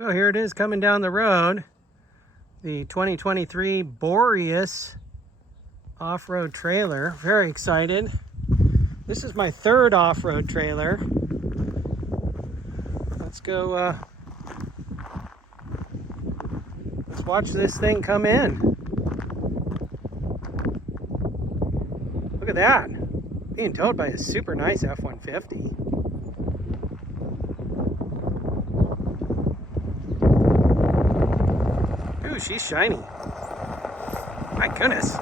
So here it is coming down the road, the 2023 Boreas off-road trailer. Very excited. This is my third off-road trailer. Let's go, let's watch this thing come in. Look at that. Being towed by a super nice F-150. Ooh, she's shiny. My goodness.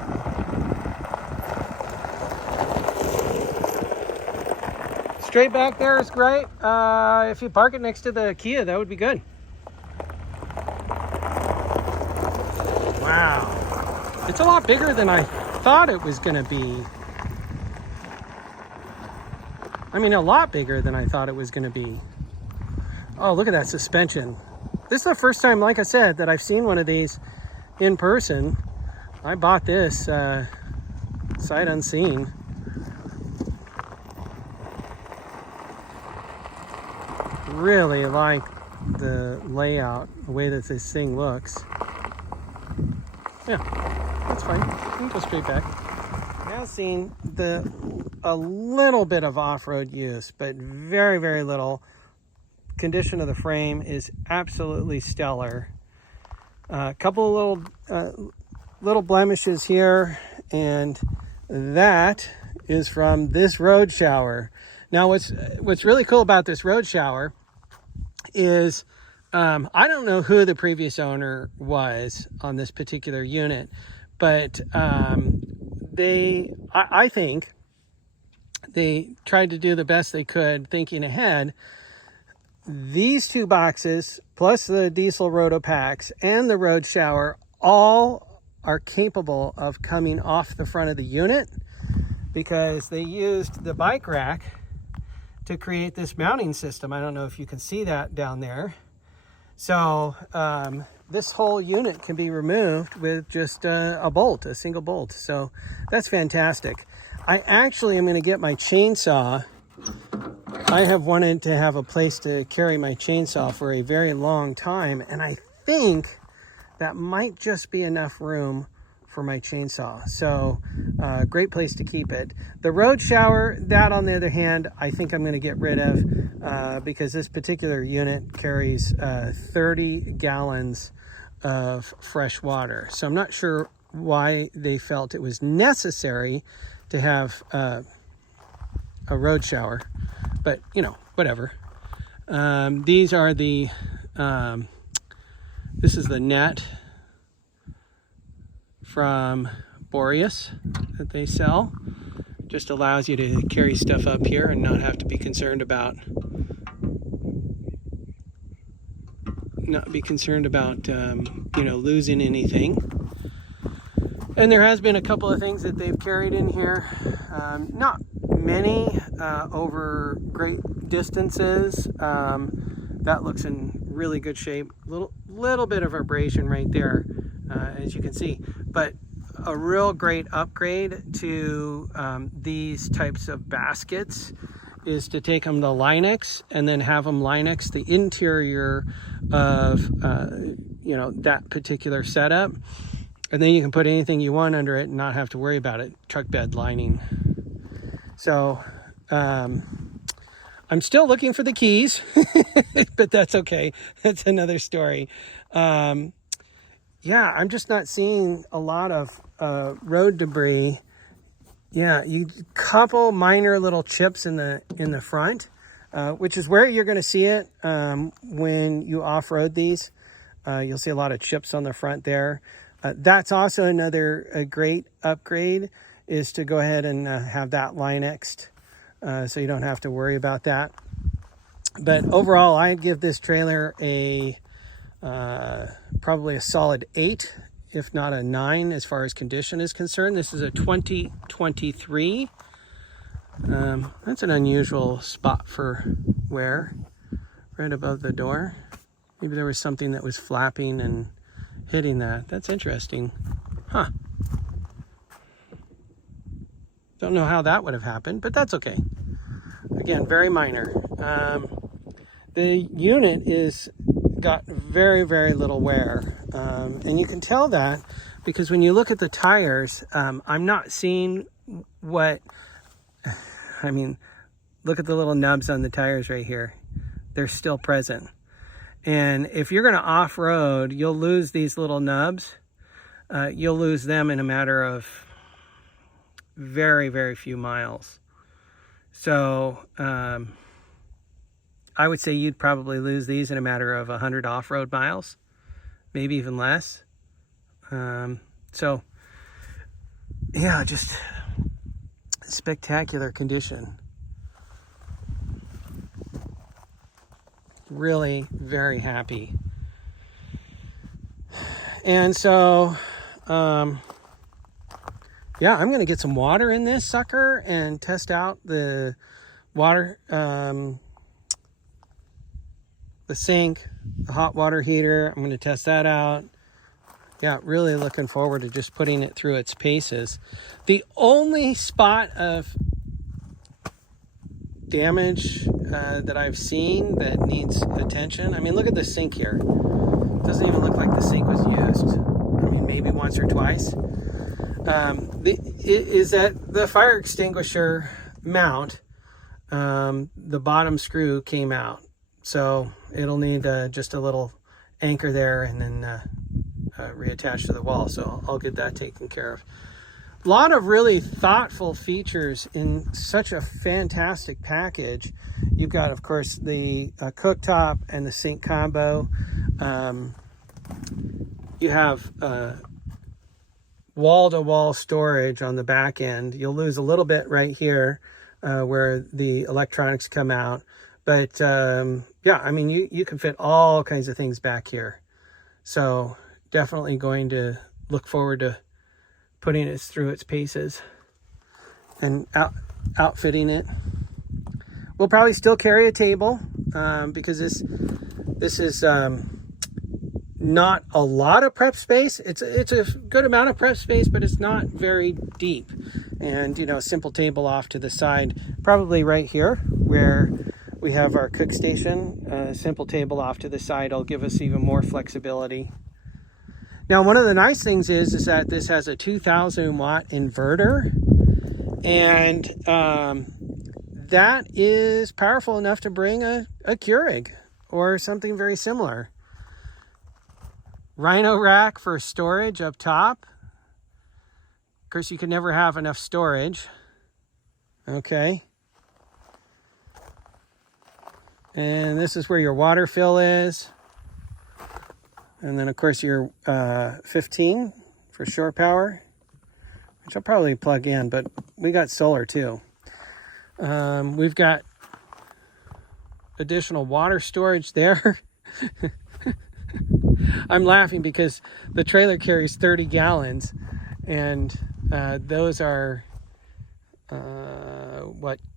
Straight back there is great. If you park it next to the Kia, that would be good. Wow. It's a lot bigger than I thought it was going to be. I mean, a lot bigger than I thought it was going to be. Oh, look at that suspension. This is the first time, like I said, that I've seen one of these in person. I bought this sight unseen. Really like the layout, the way that this thing looks. Yeah, that's fine. You can go straight back. Now seen a little bit of off-road use, but very, very little. Condition of the frame is absolutely stellar. A couple of little blemishes here, and that is from this road shower. Now what's really cool about this road shower is I don't know who the previous owner was on this particular unit, but I think they tried to do the best they could thinking ahead. These two boxes, plus the diesel roto packs and the road shower, all are capable of coming off the front of the unit because they used the bike rack to create this mounting system. I don't know if you can see that down there. So this whole unit can be removed with just a bolt, a single bolt. So that's fantastic. I actually am going to get my chainsaw. I have wanted to have a place to carry my chainsaw for a very long time, and I think that might just be enough room for my chainsaw. So great place to keep it. The road shower, that on the other hand, I think I'm going to get rid of because this particular unit carries 30 gallons of fresh water. So I'm not sure why they felt it was necessary to have a road shower. But, you know, whatever. These are the, this is the net from Boreas that they sell. Just allows you to carry stuff up here and not have to be concerned about, you know, losing anything. And there has been a couple of things that they've carried in here. Not many over great distances. That looks in really good shape. Little bit of abrasion right there, as you can see. But a real great upgrade to these types of baskets is to take them to Linux and then have them Linux the interior of you know, that particular setup. And then you can put anything you want under it and not have to worry about it. Truck bed lining. So I'm still looking for the keys, but that's okay. That's another story. Yeah, I'm just not seeing a lot of road debris. Yeah, you couple minor little chips in the front, which is where you're going to see it when you off-road these. You'll see a lot of chips on the front there. That's also another great upgrade, is to go ahead and have that Linexed, so you don't have to worry about that. But overall, I'd give this trailer a probably a solid 8, if not a 9, as far as condition is concerned. This is a 2023. That's an unusual spot for wear, right above the door. Maybe there was something that was flapping and hitting that. That's interesting. Huh. Don't know how that would have happened, but that's okay. Again, very minor. The unit is got very, very little wear. And you can tell that because when you look at the tires, I'm not seeing what, I mean, look at the little nubs on the tires right here. They're still present. And if you're going to off-road, you'll lose these little nubs. You'll lose them in a matter of very, very few miles. So I would say you'd probably lose these in a matter of 100 off-road miles, maybe even less. So yeah, just spectacular condition. Really very happy. And so yeah, I'm going to get some water in this sucker and test out the water, the sink, the hot water heater. I'm going to test that out. Yeah, really looking forward to just putting it through its paces. The only spot of damage that I've seen that needs attention, I mean, look at the sink here. It doesn't even look like the sink was used. I mean, maybe once or twice. Is that the fire extinguisher mount, the bottom screw came out. So it'll need just a little anchor there and then reattach to the wall. So I'll get that taken care of. A lot of really thoughtful features in such a fantastic package. You've got, of course, the cooktop and the sink combo. You have wall-to-wall storage on the back end. You'll lose a little bit right here where the electronics come out. But yeah, I mean, you can fit all kinds of things back here. So definitely going to look forward to putting it through its paces and outfitting it. We'll probably still carry a table because this is not a lot of prep space. It's a good amount of prep space, but it's not very deep. And, you know, a simple table off to the side, probably right here where we have our cook station. A simple table off to the side will give us even more flexibility. Now, one of the nice things is that this has a 2,000 watt inverter, and that is powerful enough to bring a Keurig or something very similar. Rhino rack for storage up top. Of course, you can never have enough storage. Okay. And this is where your water fill is. And then, of course, your 15 for shore power, which I'll probably plug in, but we got solar too. We've got additional water storage there. I'm laughing because the trailer carries 30 gallons, and those are,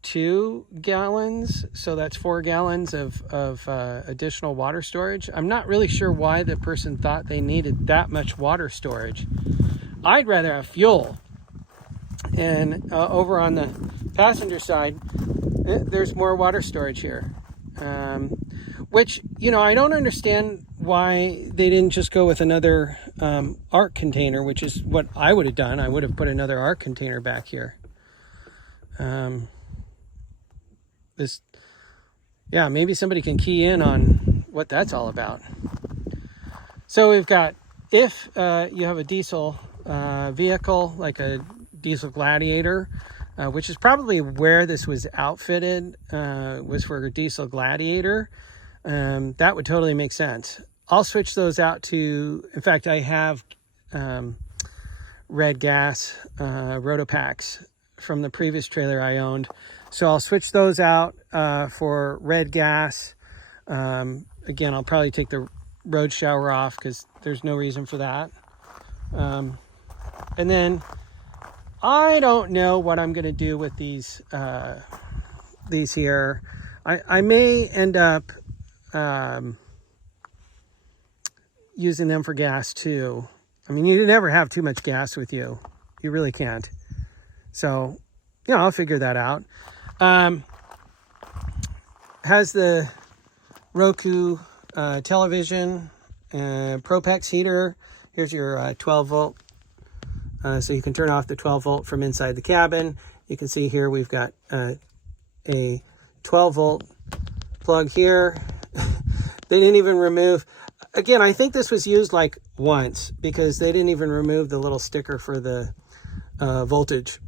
2 gallons? So that's 4 gallons of additional water storage. I'm not really sure why the person thought they needed that much water storage. I'd rather have fuel. And over on the passenger side, there's more water storage here. Which, you know, I don't understand why they didn't just go with another ARC container, which is what I would have done. I would have put another ARC container back here. Yeah, maybe somebody can key in on what that's all about. So we've got, if you have a diesel vehicle, like a diesel Gladiator, which is probably where this was outfitted, was for a diesel Gladiator, that would totally make sense. I'll switch those out to, in fact, I have red gas Rotopacks from the previous trailer I owned. So I'll switch those out for red gas. Again, I'll probably take the road shower off because there's no reason for that. And then I don't know what I'm going to do with these here. I may end up using them for gas too. I mean, you never have too much gas with you. You really can't. So, you know, I'll figure that out. Has the Roku television, Propex heater. Here's your 12 volt. So you can turn off the 12 volt from inside the cabin. You can see here we've got a 12 volt plug here. They didn't even remove, again, I think this was used like once because they didn't even remove the little sticker for the voltage.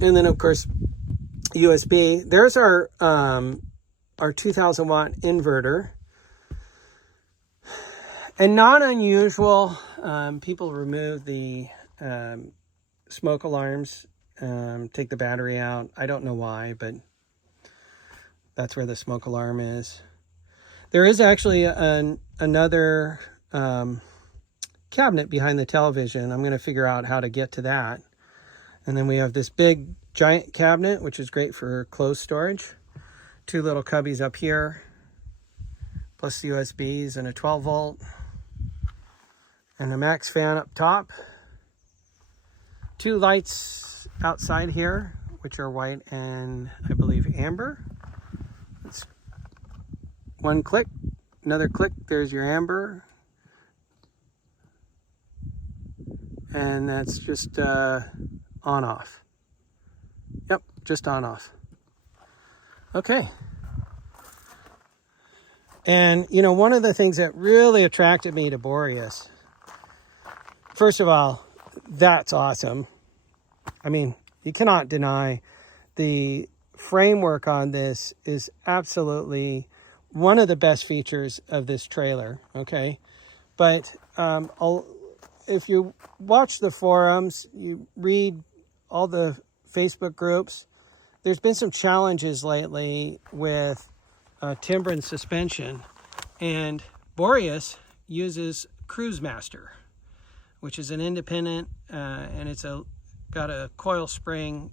And then of course, USB. There's our 2000 watt inverter. And not unusual, people remove the smoke alarms, take the battery out. I don't know why, but that's where the smoke alarm is. There is actually another cabinet behind the television. I'm going to figure out how to get to that. And then we have this big giant cabinet, which is great for clothes storage. Two little cubbies up here, plus the USBs and a 12 volt. And a max fan up top. Two lights outside here, which are white and I believe amber. It's one click, another click, there's your amber. And that's just on off. Yep, just on off. Okay. And you know, one of the things that really attracted me to Boreas, first of all, that's awesome. I mean, you cannot deny the framework on this is absolutely one of the best features of this trailer, okay? But if you watch the forums, you read all the Facebook groups, there's been some challenges lately with timber and suspension, and Boreas uses Cruise Master, which is an independent, and it's got a coil spring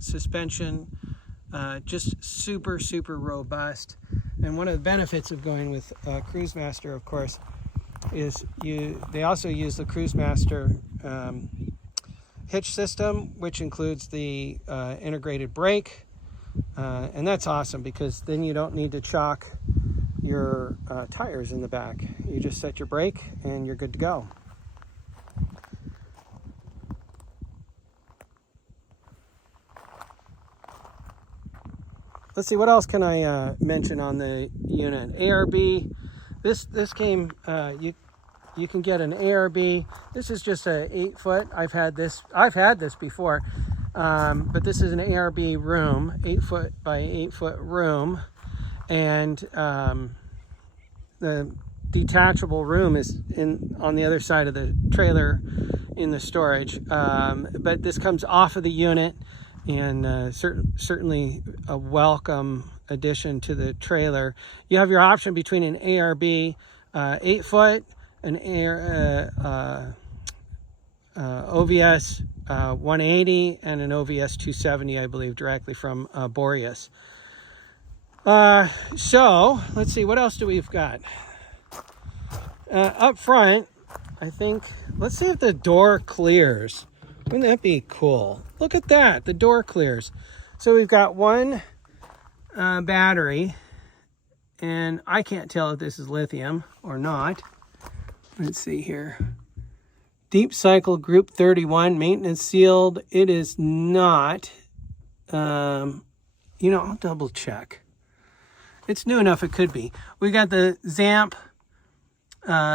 suspension, just super, super robust. And one of the benefits of going with Cruise Master, of course, is they also use the Cruise Master hitch system, which includes the integrated brake, and that's awesome because then you don't need to chock your tires in the back. You just set your brake and you're good to go. Let's see, what else can I mention on the unit? ARB, this came, you can get an ARB. This is just a 8-foot. I've had this before, but this is an ARB room, 8-foot by 8-foot room, and the detachable room is on the other side of the trailer in the storage. But this comes off of the unit, and certainly a welcome addition to the trailer. You have your option between an ARB 8-foot, an OVS 180, and an OVS 270, I believe, directly from Boreas. So let's see, what else do we've got? Up front, I think, let's see if the door clears. Wouldn't that be cool? Look at that, the door clears. So we've got one battery, and I can't tell if this is lithium or not. Let's see here. Deep cycle group 31, maintenance sealed. It is not. I'll double check. It's new enough it could be. We got the Zamp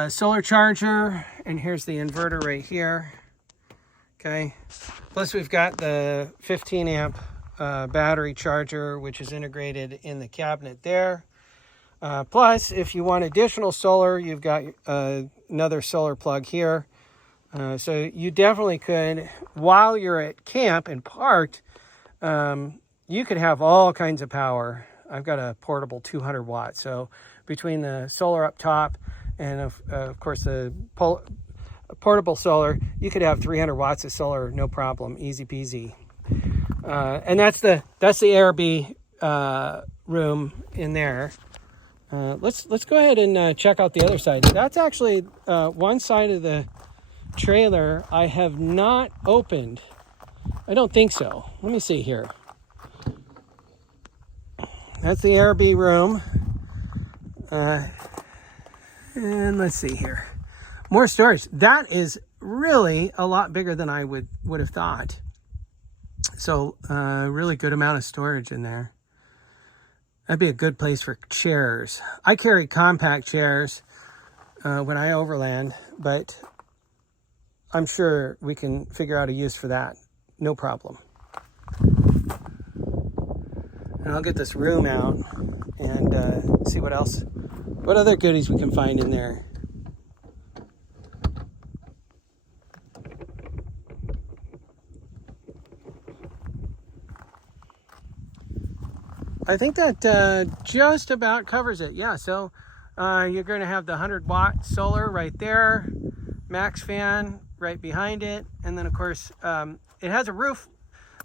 solar charger, and here's the inverter right here. Okay. Plus we've got the 15 amp battery charger, which is integrated in the cabinet there. Plus, if you want additional solar, you've got another solar plug here. So you definitely could, while you're at camp and parked, you could have all kinds of power. I've got a portable 200 watts. So between the solar up top and of course the portable solar, you could have 300 watts of solar, no problem, easy peasy. And that's the ARB room in there. Let's go ahead and check out the other side. That's actually one side of the trailer I have not opened. I don't think so. Let me see here. That's the ARB room. And let's see here. More storage. That is really a lot bigger than I would have thought. So really good amount of storage in there. That'd be a good place for chairs. I carry compact chairs when I overland, but I'm sure we can figure out a use for that. No problem. And I'll get this room out and see what other goodies we can find in there. I think that just about covers it. Yeah, so you're going to have the 100-watt solar right there, max fan right behind it, and then of course it has a roof.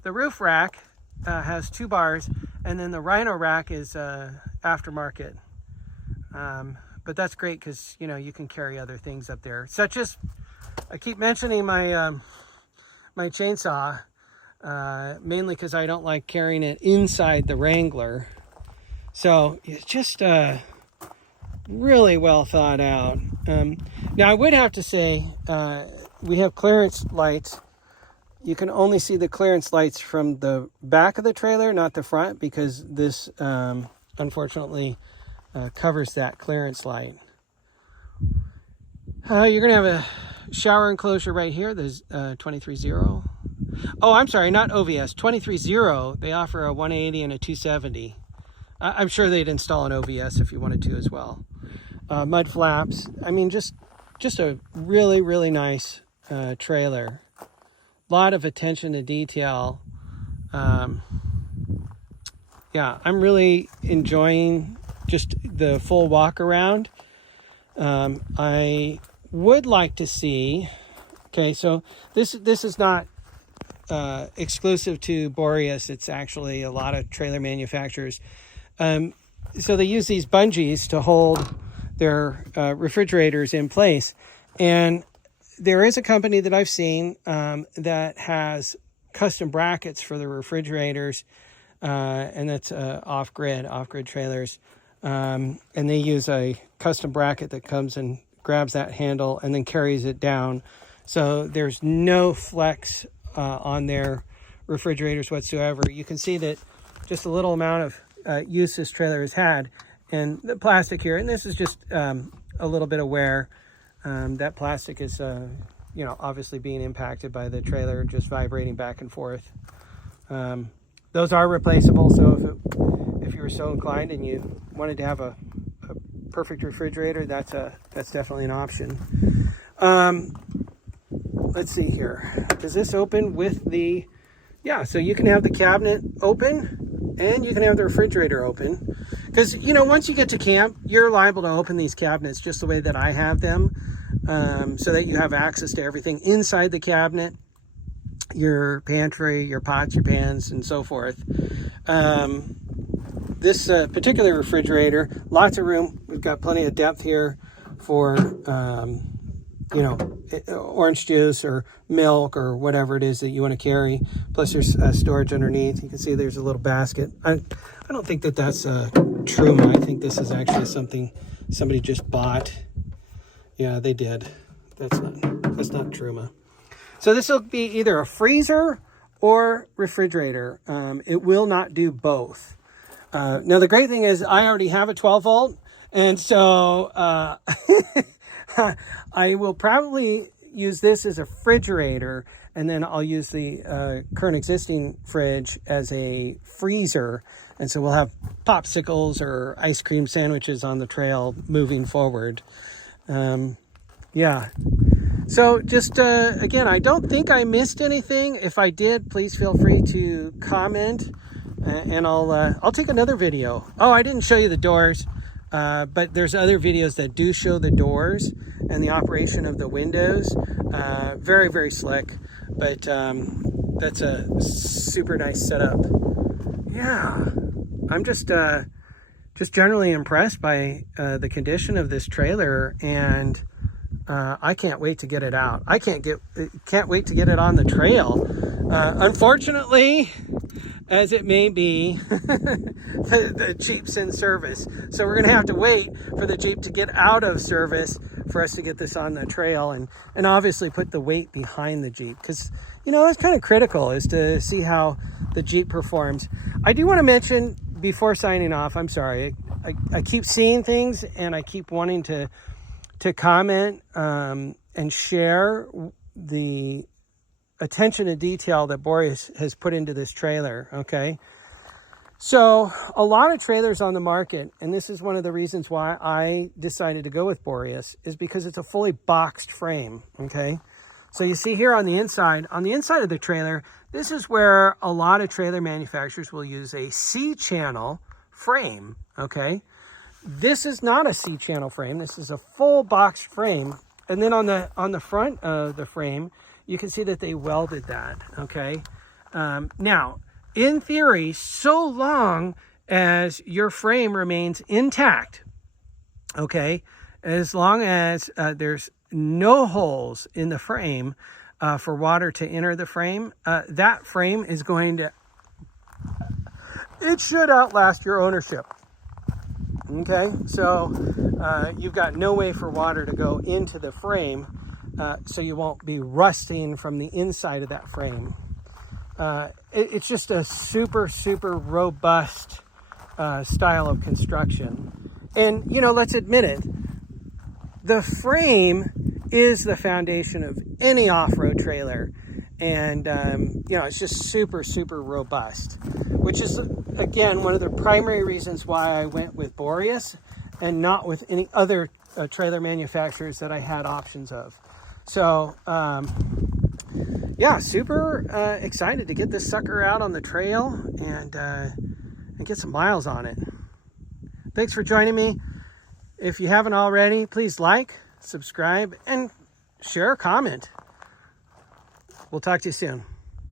The roof rack has 2 bars, and then the Rhino rack is aftermarket. But that's great because you can carry other things up there, such as I keep mentioning my my chainsaw. Mainly because I don't like carrying it inside the Wrangler. So it's just really well thought out. Now I would have to say we have clearance lights. You can only see the clearance lights from the back of the trailer, not the front, because this unfortunately covers that clearance light. You're going to have a shower enclosure right here. There's 23.0. Oh, I'm sorry, not OVS, 23.0. They offer a 180 and a 270. I'm sure they'd install an OVS if you wanted to as well. Mud flaps. I mean, just a really, really nice trailer. A lot of attention to detail. Yeah, I'm really enjoying just the full walk around. I would like to see, okay, so this is not exclusive to Boreas. It's actually a lot of trailer manufacturers. So they use these bungees to hold their refrigerators in place. And there is a company that I've seen that has custom brackets for the refrigerators, and that's off-grid trailers. And they use a custom bracket that comes and grabs that handle and then carries it down. So there's no flex on their refrigerators whatsoever. You can see that just a little amount of use this trailer has had. And the plastic here, and this is just a little bit of wear. That plastic is, obviously being impacted by the trailer just vibrating back and forth. Those are replaceable, so if you were so inclined and you wanted to have a perfect refrigerator, that's definitely an option. Let's see here. Does this open with the... Yeah, so you can have the cabinet open and you can have the refrigerator open. Because, once you get to camp, you're liable to open these cabinets just the way that I have them, so that you have access to everything inside the cabinet, your pantry, your pots, your pans, and so forth. This particular refrigerator, lots of room. We've got plenty of depth here for, orange juice or milk or whatever it is that you want to carry. Plus there's storage underneath. You can see there's a little basket. I don't think that that's Truma. I think this is actually something somebody just bought. Yeah, they did. That's not Truma. So this will be either a freezer or refrigerator. It will not do both. Now the great thing is I already have a 12 volt, and so I will probably use this as a refrigerator, and then I'll use the current existing fridge as a freezer. And so we'll have popsicles or ice cream sandwiches on the trail moving forward. Yeah. So just, again, I don't think I missed anything. If I did, please feel free to comment, and I'll take another video. Oh, I didn't show you the doors, but there's other videos that do show the doors and the operation of the windows. Very, very slick, but that's a super nice setup. Yeah, I'm just generally impressed by the condition of this trailer, and I can't wait to get it out. I can't wait to get it on the trail. Unfortunately, as it may be the Jeep's in service. So we're gonna have to wait for the Jeep to get out of service for us to get this on the trail, and obviously put the weight behind the Jeep, because that's kind of critical, is to see how the Jeep performs. I do want to mention before signing off, I'm sorry, I keep seeing things and I keep wanting to comment and share the attention to detail that Boreas has put into this trailer, okay? So a lot of trailers on the market, and this is one of the reasons why I decided to go with Boreas, is because it's a fully boxed frame, okay? So you see here on the inside of the trailer, this is where a lot of trailer manufacturers will use a C-channel frame, okay? This is not a C-channel frame. This is a full boxed frame. And then on the front of the frame, you can see that they welded that, okay? Now, in theory, so long as your frame remains intact, okay, as long as there's no holes in the frame for water to enter the frame, that frame is going to, it should outlast your ownership. Okay, so you've got no way for water to go into the frame, so you won't be rusting from the inside of that frame. It's just a super, super robust style of construction. And, let's admit it, the frame is the foundation of any off-road trailer. And, it's just super, super robust, which is, again, one of the primary reasons why I went with Boreas and not with any other trailer manufacturers that I had options of. So, yeah, super excited to get this sucker out on the trail and get some miles on it. Thanks for joining me. If you haven't already, please like, subscribe, and share a comment. We'll talk to you soon.